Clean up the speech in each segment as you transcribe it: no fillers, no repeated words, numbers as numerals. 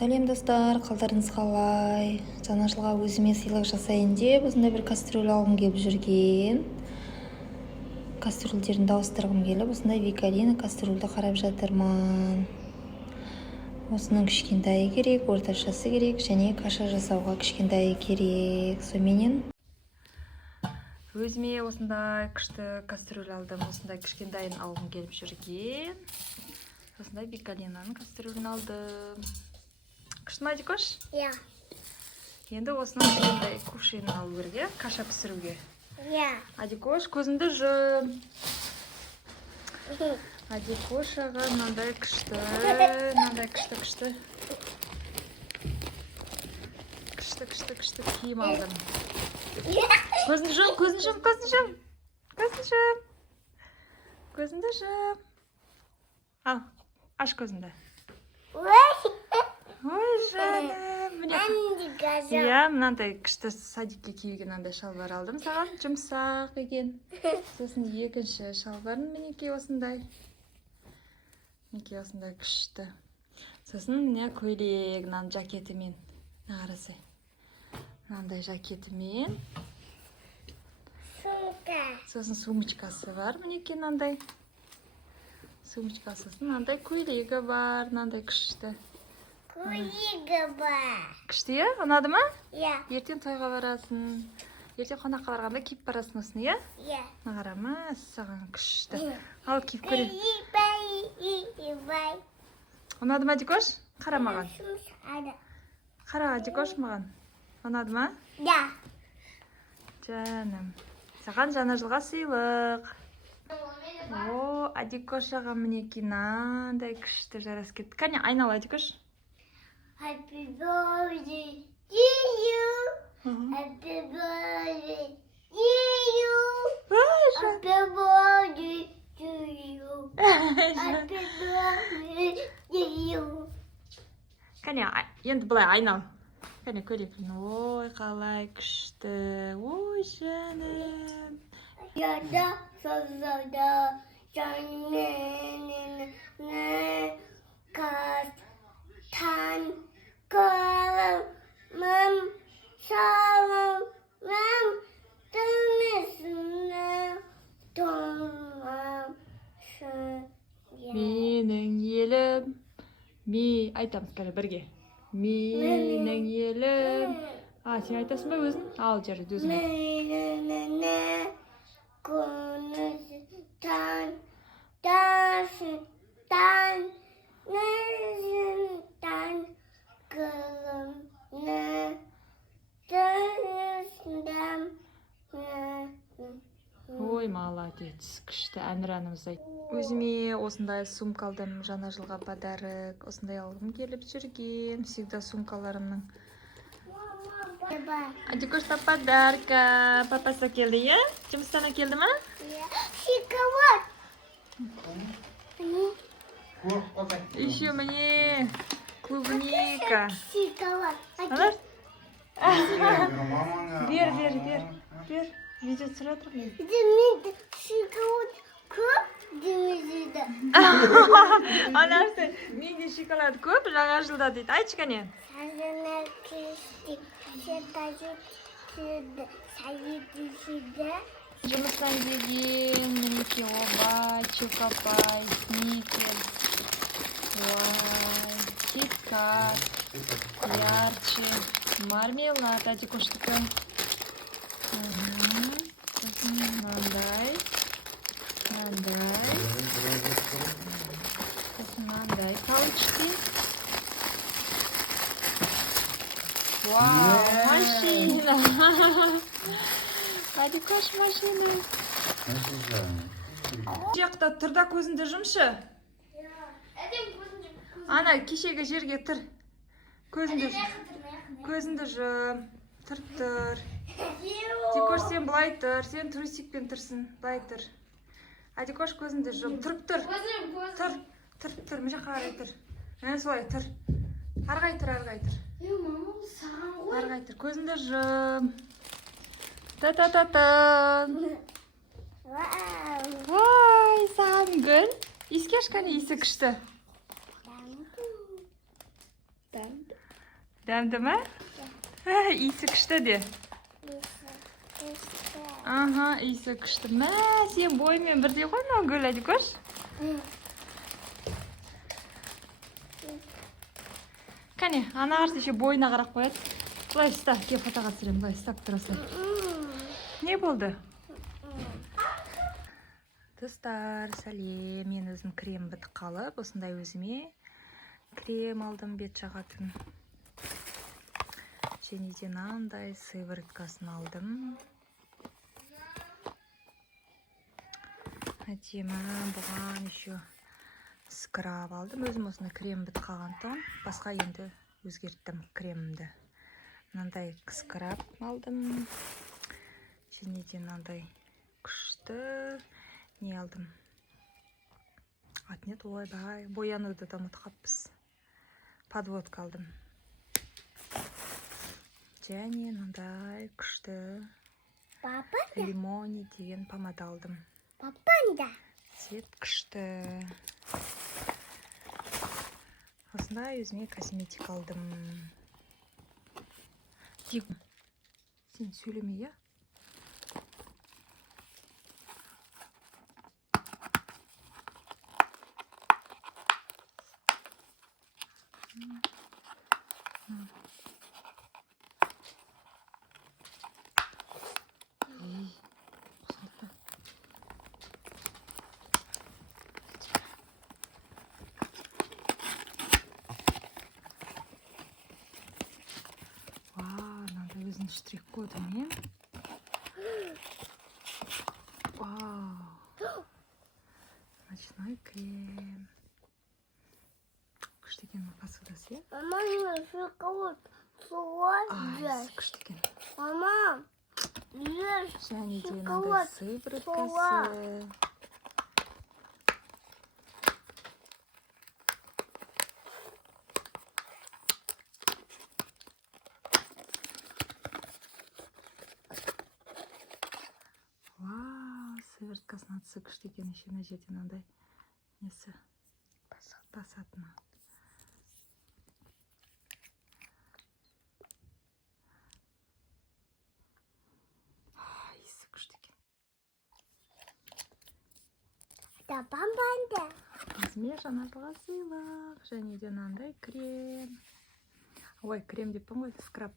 Сәлем достар, қалдарыңыз қалай? Жаңа жылға өзіме сыйлық жасайын деп осындай бір кастрюль алғым келіп жүрген. Кастрюльдерін ауыстырғым келіп, осындай Викалина кастрюльді қарап жатырмын. Осының кішкентайы керек, орташасы керек, және каша жасауға кішкентайы керек. Соменен өзіме осындай күшті кастрюль алдым. Осындай кішкентайын алғым келіп жүрген. Осындай Викалинаның кастрюлін алдым. Күшті ма, Дикош? Иә. Енді осының кішкентай кувшинін алу керек, каша пісіруге. Иә. Адикош, көзіңді жұм. Адикош аға мынандай күшті, күшті. Күшті киім алдым. Көзіңді жұм. Көзіңді жұм. Ал, аш көзіңді. Ой, жаным. Иә, мынандай күшті садикке киюге мынандай шалбар алдым саған, жұмсақ екен. Сосын екінші шалбарын мінекей осындай. Мінекей осындай күшті. Сосын міне көйлек, мынаны жакетімен. Қарасай. Мынандай жакетімен. Сумка. Сосын сумочкасы бар, мінекей мынандай. Сумочкасы, мынандай көйлегі бар, мынандай күшті. Көйлегі бар. Күшті, иә? Ұнады ма? Иә. Ертең тойға барасың. Ертең қонаққа барғанда киіп барасың осыны, иә? Иә. Қарама, саған күшті. Ал киіп көре. Бай. Ұнады ма, Дикош? Қара маған. Ада. Қара, Дикош маған. Ұнады ма? Да. Жаным. Саған жаңа жылға сыйлық. О, Адикош аға мінекей мынандай күшті жарас кетті. Кәне, айнал, Адикош. Happy birthday to you. Happy birthday to you. Happy birthday to you. Happy birthday to you. Кәне, енді бұлай айнал. Кәне, көйлегін. Ой, қалай күшті. Ой, жаным. Яда сазада жаннен кастан калмам шалмам тумесіне томам Менің елім. Айтамыз кәлі бірге. Менің елім. Сен айтасың ба өзің? Ал жерді өзің айт. Менің Kunustan, nızından, kılımını, dönüşten. Ой, молодец, күшті әнұранымыз айт. Өзіме осындай сумка алдым, жаңа жылға подарок. Осындай алғым келіп жүрген. Всегда сумкаларымның. Адикошта подарка. Папасы келді, е? Жұмыстан келді ма? Шоколад. Еще мне клубника. Шоколад. Алар? Бер. Видео түсіріп отырмын. Демейді шоколад көп демейді. Анасы, менде шоколад көп, жаңа жылда дейді. Айтшы кәне. Сәлемер кешті, Жұмыстан келген, мінекей оба, чокопай, сникерс, киткат, ярче, мармелад, Адикоштікі. Сосын мынандай. Сосын мынандай палочки. Вау, машина! Адикош машина. Жақта тұрда көзіңді жұмшы. Ана, кешегі жерге тұр. Көзіңді жым. Тұр. Дикош, сен бұлай тұр. Сен трусикпен тұрсын. Бұлай тұр. Адикош, көзіңді жым. Тұрып тұр. Тұр. Мұн жаққа қарай тұр. Солай тұр. Арғай тұр. Арғай тұр. Көзіңді жым. Та-та-та-та. Вай, саған гүл. Иіскеш кәне, иісі күшті. Дәмді ма? Иісі күшті де. Аха, иісі күшті. Мә, сен бойымен бірдей ғой мынау гүл, әді көш. Кәне, ана қарсы еще бойына қарап қояды. Бұлай ұста, ке фотоға түсірем, бұлай ұстап тұрасың. Не болды? Достар, сәлем. Мен өзім крем бітіп қалып, осындай өзіме крем алдым, бет жағатын. Және де мынандай сывороткасын алдым. Әдемі, бұған еще скраб алдым. Өзім осындай крем бітіп қалғандықтан басқа енді өзгерттім кремімді. Мынандай скраб алдым. Және де мынандай күшті не алдым. Атнет ойбай, боянуды да ұмытқаппыз. Подводка алдым. Және мынандай күшті лимони деген помада алдым. Папанда. Цвет күшті. Осындай өзіме косметика алдым. Сен сөйлеме, я? Өзінің штрих-кодымен. Вау! Ночной крем. Күшті екен посудасы, е? Мама, мен шоколад солай. Күшті екен. Мама, еш Және де мынандай сывороткасы. Сывороткасын атысы күшті екен, еще мына жерде мынандай несі басатыны. Иісі күшті екен. Папанда. Өзіме жаназаға сыйлық. Және де мынандай крем. Ой, крем деппін ғой, скраб.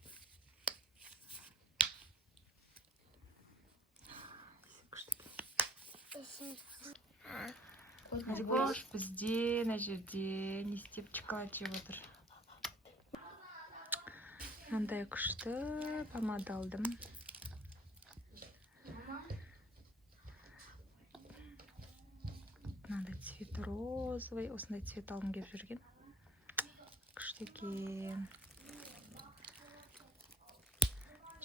Әдікош бізде мына жерде не істеп шоколад жеп отыр. Мынандай күшті помада алдым. Мынандай цвет розовый, осындай цвет алғым келіп жүрген. Күшті екен.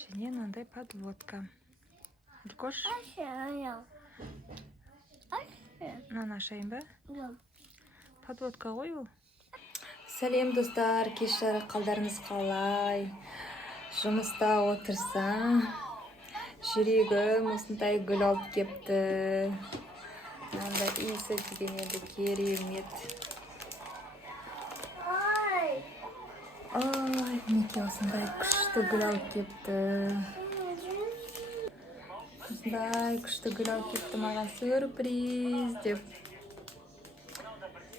Және мынандай подводка. Әдікош? Мынаны ашайын ба? Подводка ғой ол. Сәлем достар, кеш жарық, қалдарыңыз қалай? Жұмыста отырсам, жүрегім осындай гүл алып кепті. Мынандай иісі деген енді керемет. Ой, мінекей осындай күшті гүл алып кепті. Осындай күшті гүл алып кетті маған, сюрприз деп.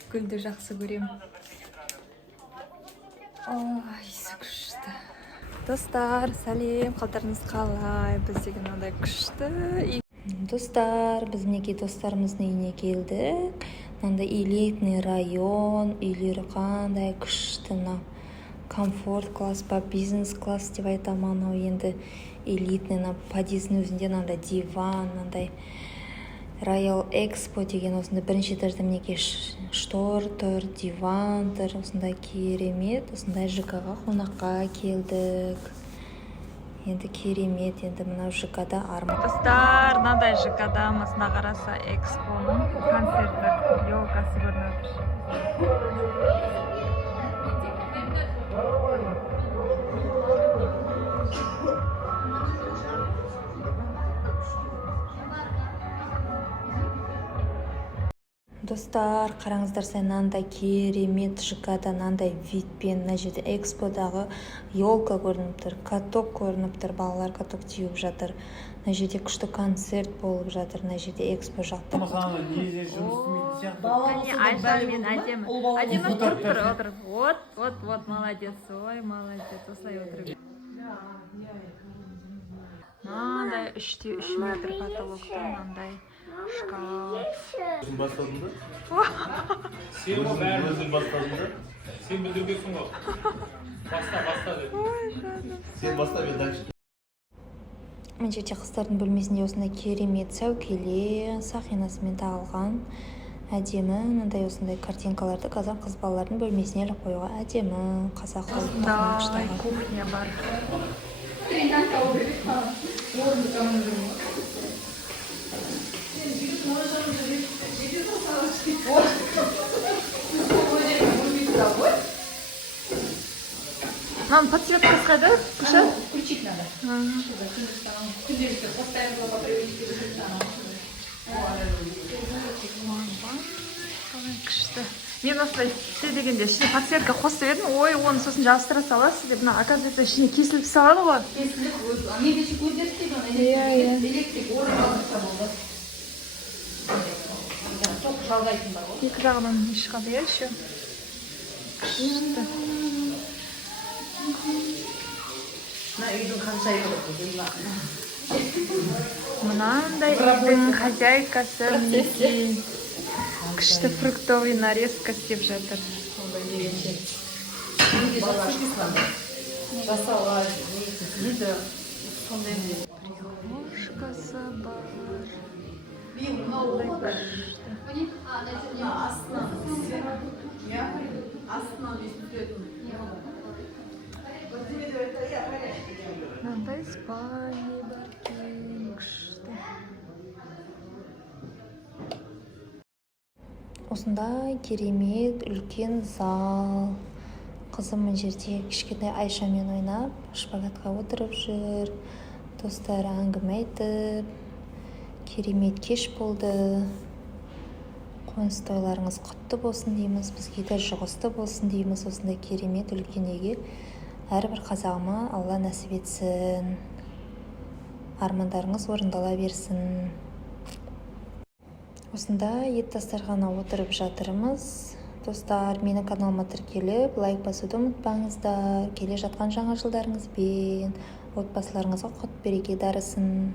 Гүлді жақсы көрем. Ой, иісі күшті. Достар, сәлем, қалдарыңыз қалай? Біз деген мынандай күшті. Достар, біз мінекей достарымыздың үйіне келдік. Мынандай элитный район, үйлері қандай күшті. Комфорт класс па, бизнес класс деп айтамын. Анау енді элитный, подъездің өзінде мынандай диван, мынандай Royal Expo деген осындай бірінші этажда мінекей штор тұр, диван тұр, осындай керемет. Осындай ЖК-ға қонаққа келдік. Енді керемет, енді мынау ЖК-да арман. Достар, мынандай ЖК-да мысына қараса Экспоның концерттік елкасы көрініп отыр. Достар, қараңыздар, мынандай керемет ЖК-да мынандай видпен мына жерде эксподағы елка көрініп тұр, каток көрініп тұр, балалар каток теуіп жатыр. Мына жерде күшті концерт болып жатыр, мына жерде экспо жақта. Кәне Айша мен әдемі тұрып тұр, отыр. Вот, молодец, ой, молодец, осылай отырып. Мынандай 3x3 метр потолокта мынандай шкаф. Өзің бастадың ба? Өзің бастадың ба? Сен бүлдіргенсің ғой. Баста деп. Сен баста, мен дальше. Мына жерде қыздардың бөлмесінде осындай керемет сәукеле сақинасымен тағылған. Әдемі, мынандай осындай картинкаларды қазақ қыз балалардың бөлмесіне іліп қоюға әдемі, қазақ нақыштағы кухня бар. Мам, подсветка қайда? Включать? Включить надо. Күнделікті постоянно болуға привычка Күшті. Мен осылай істе дегенде ішіне подсветка қосып едім, ой, оны сосын жабыстыра саласыз деп, мына оказывается ішіне кесіліп салады ғой. кесіліп, менде еще көздер істейді, оны электрик орын алғанша болды. Тоқ жалғайтын бар ғой. Екі жағынан не шығады, иә, еще. Күшті. Мына үйдің қанша үйдің Мынандай үйдің хозяйкасы мінекей. Күшті фруктовый нарезка істеп жатыр. Жасауға дейді. Прихожкасы бар. Мынандай спальня бар кең, күшті. Осындай керемет үлкен зал. Қызым мына жерде кішкентай Айшамен ойнап, шпагатқа отырып жүр. Достары әңгіме айтып, керемет кеш болды. Қоныс тойларыңыз құтты болсын дейміз, бізге де жұғысты болсын дейміз. Осындай керемет үлкен үйге әрбір қазағыма Алла нәсіп етсін. Армандарыңыз орындала берсін. Осында ет дастарханына отырып жатырмыз. Достар, менің каналыма тіркеліп, лайк басуды ұмытпаңыздар. Келе жатқан жаңа жылдарыңызбен, отбасыларыңызға құт береке дарысын.